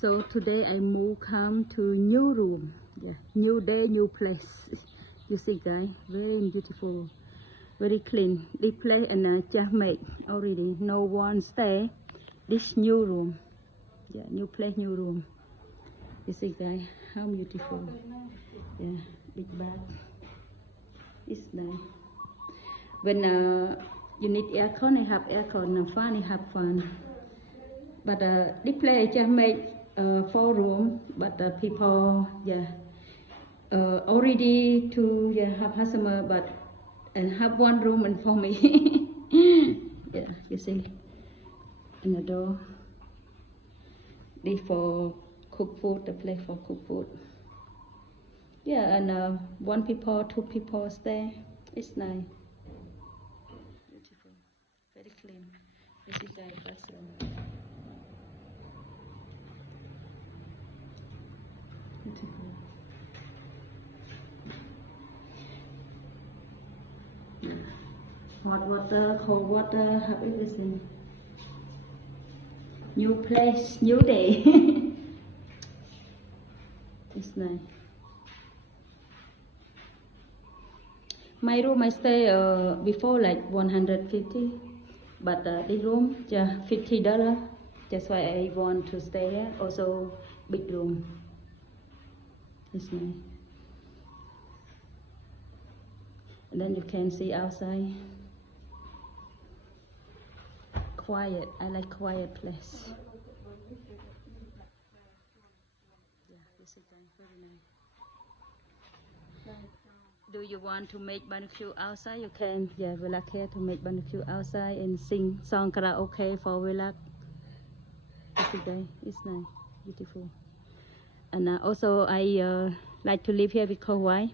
So today I come to new room. Yeah, new day, new place. You see, guys, very beautiful, very clean. This place and just made already. No one stay. This new room. Yeah, new place, new room. You see, guys, how beautiful. Yeah, big bath. It's nice. When you need aircon, I have aircon. Fan, I have fan. But this place just made 4 room, but people, yeah, already to have customer, but and have 1 room and for me. Yeah, you see, and the door. This for cook food, the place for cook food. Yeah, and 1 people, 2 people stay. It's nice, beautiful, very clean. This is the bathroom. Beautiful. Hot water, cold water, have everything. New place, new day. It's nice. My room I stay before like 150, but this room just $50. That's why I want to stay here. Also big room. It's nice. And then you can see outside. Quiet. I like quiet place. Yeah, this is very nice. Do you want to make barbecue outside? You can. Yeah, relax here to make barbecue outside and sing song karaoke for relax. Today it's nice, beautiful. And also I like to live here because why?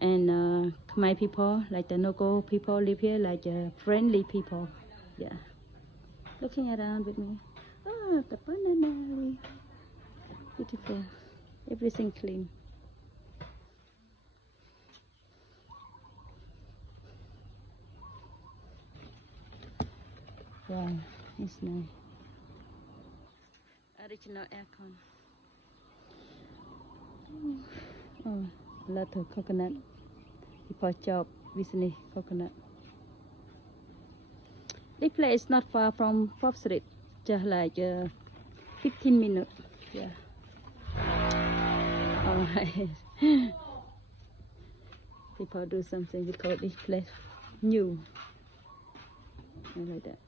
And my people, like the local people, live here like friendly people. Yeah. Looking around with me. Oh, the banana. Beautiful. Everything clean. Wow, it's nice. Original aircon. Oh, a lot of coconut. People chop business coconut. This place is not far from Fourth Street, just like 15 minutes. Yeah. Alright. People do something because this place new. I like that.